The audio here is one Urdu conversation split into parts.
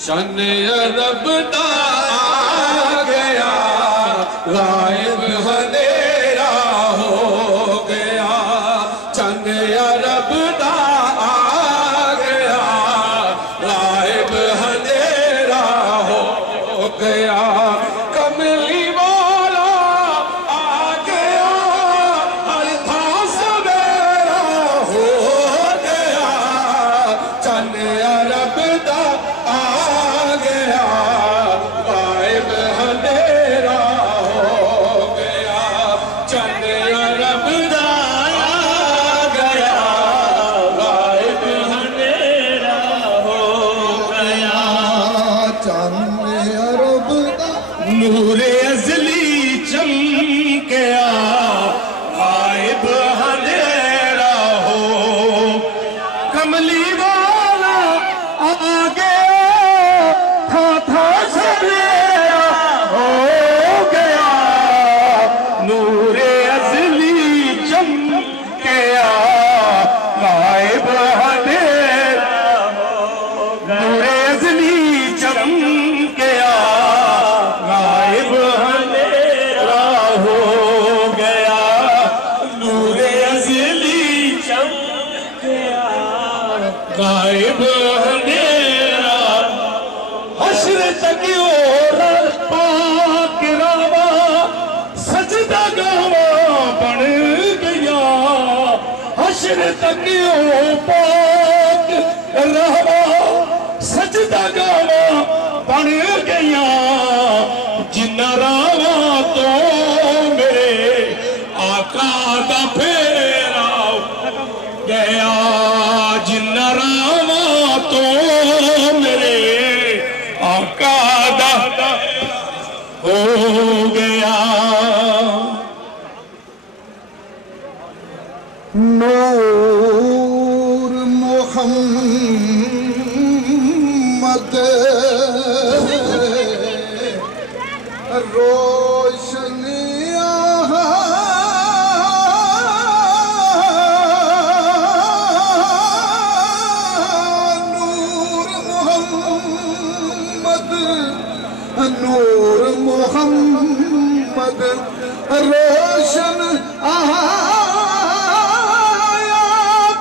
شان عرب دا آ گیا غائب اندھیرا ہو گیا چند عرب دا آ گیا غائب اندھیرا ہو گیا کملی والا آ گیا ہر تھا سویرا ہو گیا چند عرب دا آ گیا غائب اندھیرا ہو گیا چند عرب دا آ گیا غائب اندھیرا ہو گیا چند عرب دا نور ازلی چمکیا غائب اندھیرا ہو کملی والا آ گیا تھا سویرا ہو گیا نور ازلی چمکیا غائب اندھیرا ہو نور ازلی چمکیا غائب اندھیرا ہو گیا نور ازلی چمکیا غائب اندھیرا حشر تک اور پاک راما سجدہ گاواں بن گیا حشر تک اور پاک راما سجدہ گاواں بن گیا جنہ راواں تو میرے آقا دا پھیرا گیا جنہ راواں تو میرے آقا دا ہو گیا نور محمد نور محمد روشن آیا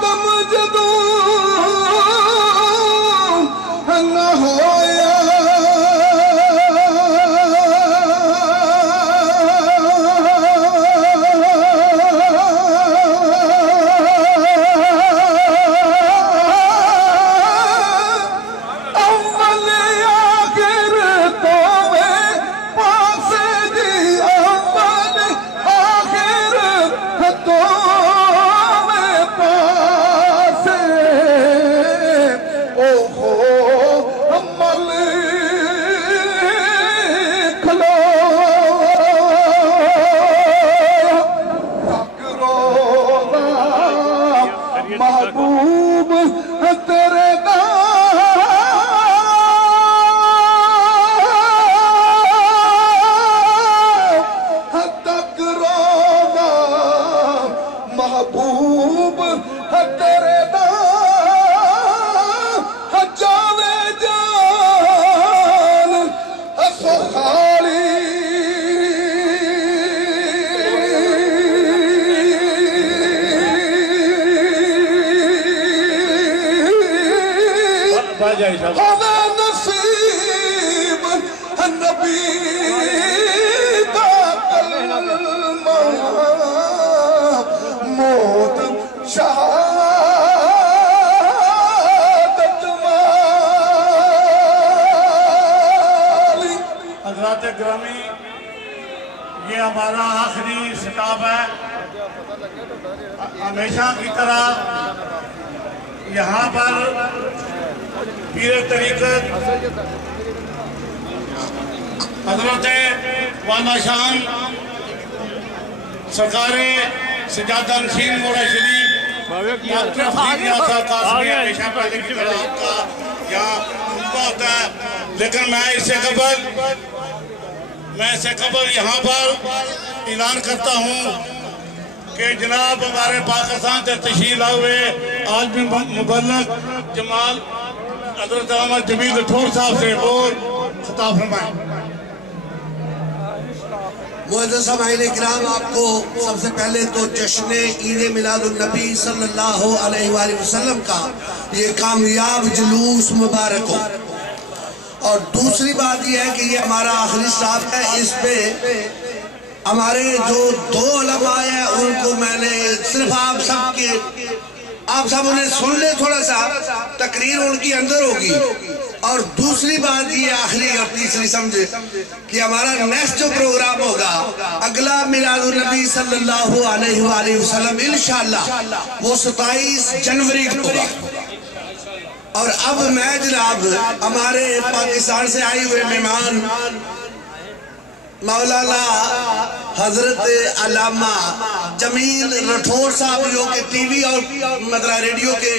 دم جدوں نہ ہویا محبوب تیرے تک رونا محبوب تیرے جاوے جان سخالی ہوا نصیب نبی دا کلمہ موت شہادت والی حضرات گرامی یہ ہمارا آخری سٹاپ ہے ہمیشہ کی طرح یہاں پر پیر طریقت حضرت وانا شان سرکار سجادہ نشین مولا شریف ڈاکٹر فرید یاسر قاسمی ہمیشہ پہلے کی طرح آپ کا یہاں خطبہ ہوتا ہے لیکن میں اس سے قبل یہاں پر اعلان کرتا ہوں کہ جناب ہمارے پاکستان سے تشریف لائے ہوئے عالم مبلغ جمال حضرت علامہ جمیل رٹھور صاحب سے وہ خطاب فرمائیں۔ معزز سامعین کرام، آپ کو سب سے پہلے تو جشن عید میلاد النبی صلی اللہ علیہ وآلہ وسلم کا یہ کامیاب جلوس مبارک ہو، اور دوسری بات یہ ہے کہ یہ ہمارا آخری سٹاپ ہے۔ اس پہ ہمارے جو 2 علماء ہیں ان کو میں نے صرف آپ سب انہیں سن لے، تھوڑا سا تقریر ان کی اندر ہوگی، اور دوسری بات یہ آخری اور تیسری سمجھے کہ ہمارا نیکسٹ جو پروگرام ہوگا اگلا میلاد النبی صلی اللہ علیہ وآلہ وسلم انشاءاللہ وہ 27 جنوری کو ہوگا۔ اور اب میں جناب ہمارے پاکستان سے آئی ہوئے مہمان مولانا حضرت علامہ جمیل رٹھور صاحب، جو کہ ٹی وی اور مطلب ریڈیو کے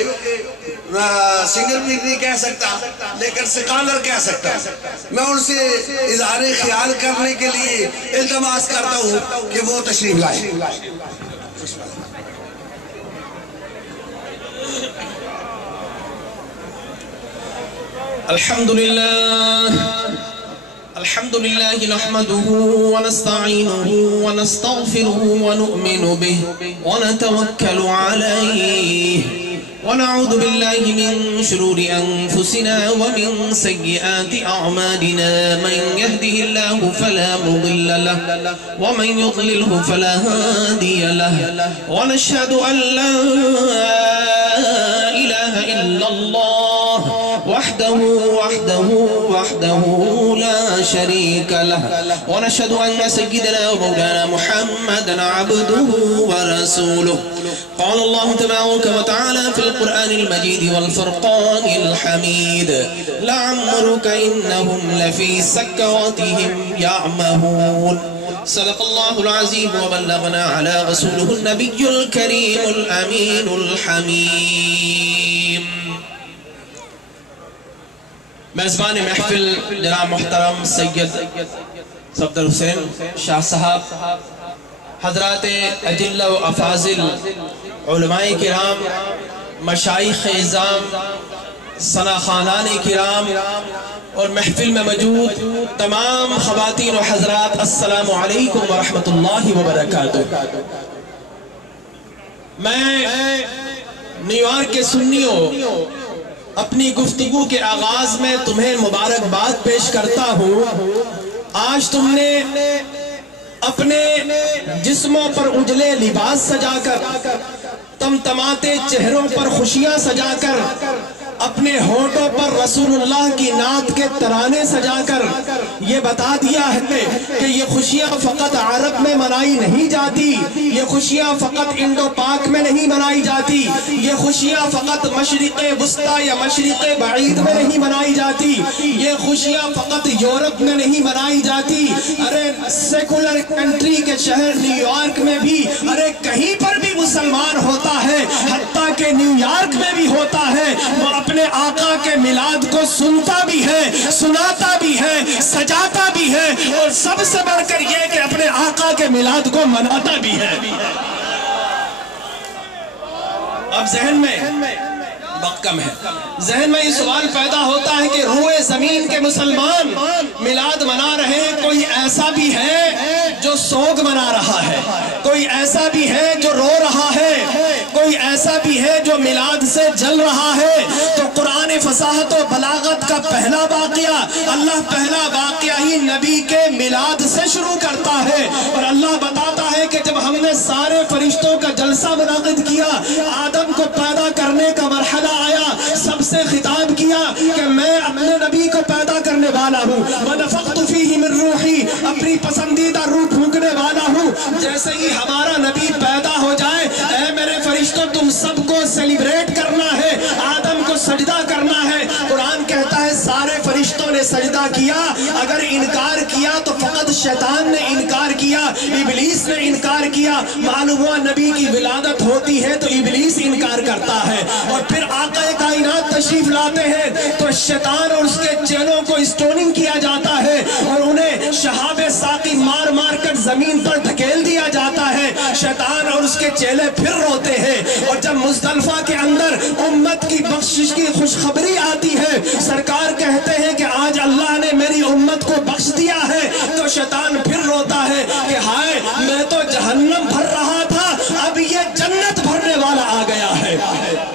سنگر بھی نہیں کہہ سکتا لیکن سکالر کہہ سکتا، میں ان سے اظہار خیال کرنے کے لیے التماس کرتا ہوں کہ وہ تشریف لائیں۔ الحمد لله نحمده ونستعينه ونستغفره ونؤمن به ونتوكل عليه ونعوذ بالله من شرور أنفسنا ومن سيئات أعمالنا، من يهده الله فلا مضل له ومن يضلله فلا هادي له، ونشهد أن لا إله إلا الله وحده لا شريك له، ونشهد أن سيدنا ومولانا محمدا عبده ورسوله. قال الله تبارك وتعالى في القرآن المجيد والفرقان الحميد: لعمرك إنهم لفي سكراتهم يعمهون. صدق الله العظيم وبلغنا على رسوله النبي الكريم الأمين الحميم. میزبان محفل جناب محترم سید صفدر حسین شاہ صاحب، حضرات اجلہ و افاضل، علماء کرام، مشائخ اعظام، ثنا خانان کرام، اور محفل میں موجود تمام خواتین و حضرات، السلام علیکم ورحمۃ اللہ وبرکاتہ۔ میں نیو یارک کے سنیوں اپنی گفتگو کے آغاز میں تمہیں مبارکباد پیش کرتا ہوں۔ آج تم نے اپنے جسموں پر اجلے لباس سجا کر، تمتماتے چہروں پر خوشیاں سجا کر، اپنے ہونٹوں پر رسول اللہ کی نعت کے ترانے سجا کر یہ بتا دیا ہے کہ یہ خوشیاں فقط عرب میں منائی نہیں جاتی، یہ خوشیاں فقط انڈو پاک میں نہیں منائی جاتی، یہ خوشیاں فقط مشرق وسطیٰ یا مشرق بعید میں نہیں منائی جاتی، یہ خوشیاں فقط یورپ میں نہیں منائی جاتی، ارے سیکولر کنٹری کے شہر نیو یارک میں بھی، ارے کہیں پر بھی مسلمان ہوتا ہے، حتیٰ کہ نیو یارک میں بھی ہوتا ہے، وہ اپنے آقا کے میلاد کو سنتا بھی ہے، سناتا بھی ہے، سجاتا بھی ہے، اور سب سے بڑھ کر یہ کہ اپنے آقا کے میلاد کو مناتا بھی ہے۔ اب ذہن میں وقت کم ہے، ذہن میں یہ سوال پیدا ہوتا ہے کہ روئے زمین کے مسلمان میلاد منا رہے ہیں، کوئی ایسا بھی ہے جو سوگ منا رہا ہے، کوئی ایسا بھی ہے جو رو رہا ہے، کوئی ایسا بھی ہے جو میلاد سے جل رہا ہے؟ تو قرآن فصاحت و بلاغت کا پہلا واقعہ، اللہ پہلا واقعہ ہی نبی کے میلاد سے شروع کرتا ہے، اور اللہ بتاتا ہے کہ جب ہم نے سارے فرشتوں کا جلسہ منعقد کیا، آدم کو پیدا کرنے کا مرحلہ آیا، سب سے خطاب کیا کہ میں اپنے نبی کو پیدا کرنے والا ہوں، وَنَفَخْتُ فِيهِ مِن رُوحِي، اپنی پسندیدہ روح پھونکنے والا ہوں۔ جیسے ہی ہمارا نبی پیدا ہو جائے، اے میرے فرشتوں تم سب کو سیلیبریٹ کرنا ہے، آدم کو سجدہ کرنا ہے۔ قرآن کہتا ہے سارے فرشتوں نے سجدہ کیا، اگر انکار کیا کیا تو فقط شیطان نے انکار کیا، ابلیس نے انکار کیا۔ معلوم ہوا نبی کی ولادت ہوتی ہے تو ابلیس انکار کرتا ہے، اور پھر آقا کائنات تشریف لاتے ہیں تو شیطان اور اس کے چیلوں کو اسٹوننگ کیا جاتا ہے اور انہیں شہاب ساقی مار مار کر زمین پر دھکیل دیا جاتا ہے۔ شیطان اور اس کے چیلے پھر روتے ہیں، اور جب مزدلفہ کے اندر امت کی بخشش کی خوشخبری آتی ہے، سرکار کہتے ہیں کہ آج اللہ نے میری امت کو بخش دیا ہے، تو شیطان پھر روتا ہے کہ ہائے میں تو جہنم بھر رہا تھا، اب یہ جنت بھرنے والا آ گیا ہے۔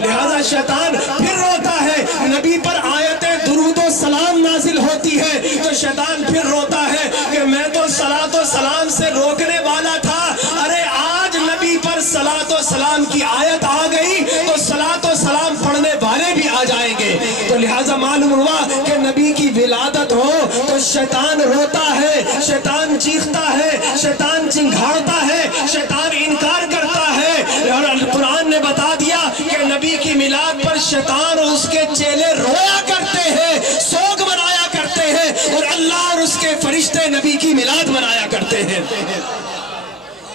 لہذا شیطان پھر روتا ہے، نبی پر آیت درود و سلام نازل ہوتی ہے تو شیطان پھر روتا ہے کہ میں تو صلاۃ و سلام سے روکنے والا تھا، ارے آج نبی پر صلاۃ و سلام کی آیت آ گئی تو صلاۃ و سلام پڑھنے والے بھی آ جائیں گے۔ تو لہٰذا معلوم ہوا کہ نبی کی ولادت ہو تو شیطان روتا ہے، شیطان چیختا ہے، شیطان چنگھاڑتا ہے، شیطان انکار کرتا ہے، اور قرآن نے بتا دیا کہ نبی کی میلاد پر شیطان اور اس کے چیلے رویا کرتے ہیں، سوگ منایا کرتے ہیں، اور اللہ اور اس کے فرشتے نبی کی میلاد منایا کرتے ہیں۔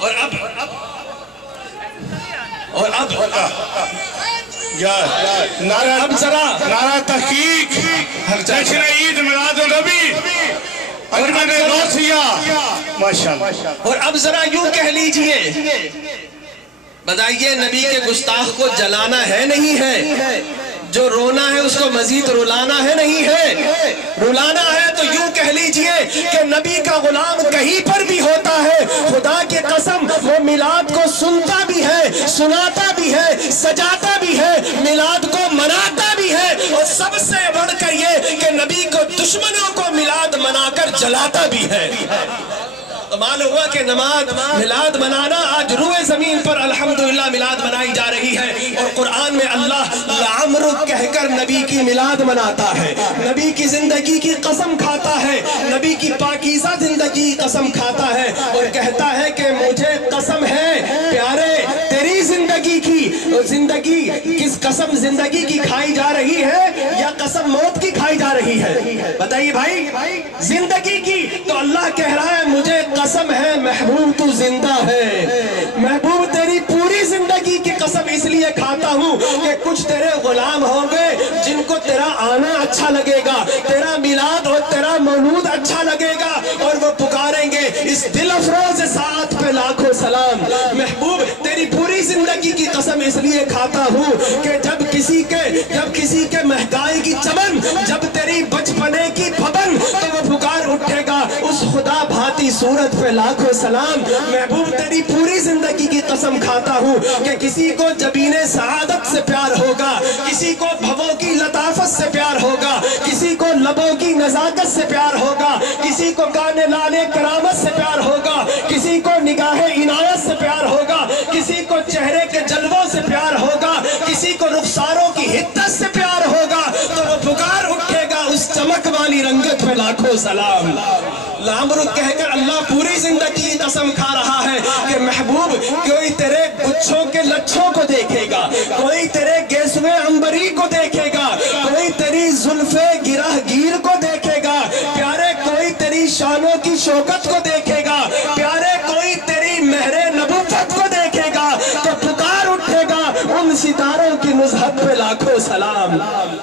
اور اب ذرا نعرہ تحقیق جشن عید میلاد النبی انجمن غوثیہ ماشاءاللہ۔ اور اب ذرا یوں کہہ لیجئے، بتائیے نبی کے گستاخ کو جلانا ہے نہیں ہے؟ جو رونا ہے اس کو مزید رلانا ہے نہیں ہے؟ رلانا ہے تو یوں کہہ لیجئے کہ نبی کا غلام کہیں پر بھی ہوتا ہے، خدا کی قسم وہ میلاد کو سنتا بھی ہے، سناتا بھی ہے، سجاتا بھی ہے، میلاد کو مناتا بھی ہے، اور سب سے بڑھ کر یہ کہ نبی کو دشمنوں کو میلاد منا کر جلاتا بھی ہے۔ تو معلوم ہوا کہ میلاد منانا آج روئے زمین پر الحمدللہ میلاد منائی جا رہی ہے، اور قرآن میں اللہ لعمرک کہہ کر نبی کی میلاد مناتا ہے، نبی کی زندگی کی قسم کھاتا ہے، نبی کی پاکیزہ زندگی کی قسم کھاتا ہے، اور کہتا ہے کہ مجھے قسم ہے پیارے تیری زندگی کی، زندگی کس قسم زندگی کی کھائی جا رہی ہے یا قسم موت کی کھائی جا رہی ہے؟ بتائیے بھائی، زندگی کی تو اللہ کہہ رہا ہے مجھے قسم ہے محبوب تو زندہ ہے، محبوب تیری پوری زندگی کی قسم اس لیے کھاتا ہوں کہ کچھ تیرے غلام ہوں گے جن کو تیرا آنا اچھا لگے گا، تیرا میلاد اور تیرا مولود اچھا لگے گا، اور وہ پکاریں گے اس دل افروز ساعت پہ لاکھوں سلام۔ محبوب تیری پوری زندگی کی قسم اس لیے کھاتا ہوں کہ جب کسی کے مہنگائی کی چمن، جب تیری بچپنے کی پھبن، تو وہ پکار اٹھے گا اس خدا بھاتی صورت پہ لاکھوں سلام۔ محبوب تیری پوری زندگی کی قسم کھاتا ہوں کہ کسی کو جبین سعادت سے پیار ہوگا، کسی کو بھووں کی لطافت سے پیار ہوگا، کسی کو لبوں کی نزاکت سے پیار ہوگا، کسی کو کانے لانے کرامت سے پیار ہوگا، کسی کو نگاہ عنایت سے پیار ہوگا، کسی کو چہرے کے جلووں سے پیار ہوگا، کسی کو رخساروں کی حدت سے پیار ہوگا، تو وہ پکار اٹھے گا اس چمک والی رنگت پہ لاکھوں سلام۔ لعمرک کہہ کر اللہ پوری زندگی کی قسم کھا رہا ہے کہ محبوب کوئی تیرے گچھوں کے لچھوں کو دیکھے گا، کوئی تیرے گیسوے عنبری کو دیکھے گا، کوئی تیری زلفے گرہ گیر کو دیکھے گا، پیارے کوئی تیری شانوں کی شوکت کو دیکھے گا، پیارے کوئی تیری مہر نبوت کو دیکھے گا، تو پکار اٹھے گا ان ستاروں کی نزہت پہ لاکھوں سلام۔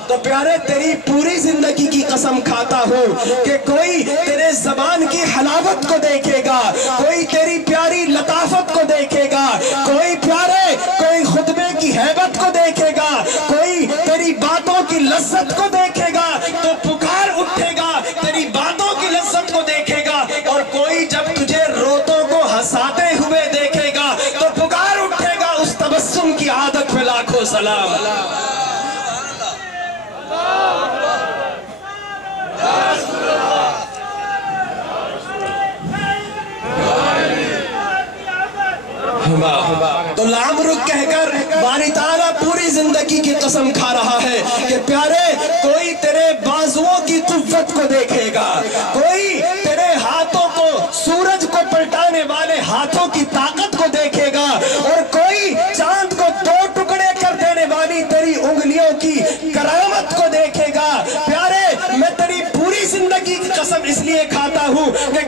تو پیارے تیری پوری زندگی کی قسم کھاتا ہوں کہ کوئی تیرے زبان کی حلاوت کو دیکھے گا، کوئی تیری پیاری لطافت کو دیکھے گا، کوئی پیارے کوئی خطبے کی ہیبت کو دیکھے گا، کوئی تیری باتوں کی لذت کو دیکھے گا، تو پکار اٹھے گا تیری باتوں کی لذت کو دیکھے گا، اور کوئی جب تجھے روتوں کو ہنساتے ہوئے دیکھے گا تو پکار اٹھے گا اس تبسم کی عادت پہ لاکھوں سلام۔ تو لعمرک کہہ کر باری تعالیٰ پوری زندگی کی قسم کھا رہا ہے کہ پیارے کوئی تیرے بازوؤں کی قوت کو دیکھے گا، کوئی تیرے ہاتھوں کو سورج کو پلٹانے والے ہاتھوں کی طاقت کو دیکھے گا، اور کوئی چاند کو دو ٹکڑے کر دینے والی تیری انگلیوں کی کرامت کو دیکھے گا۔ پیارے میں تیری پوری زندگی کی قسم اس لیے کھاتا ہوں کہ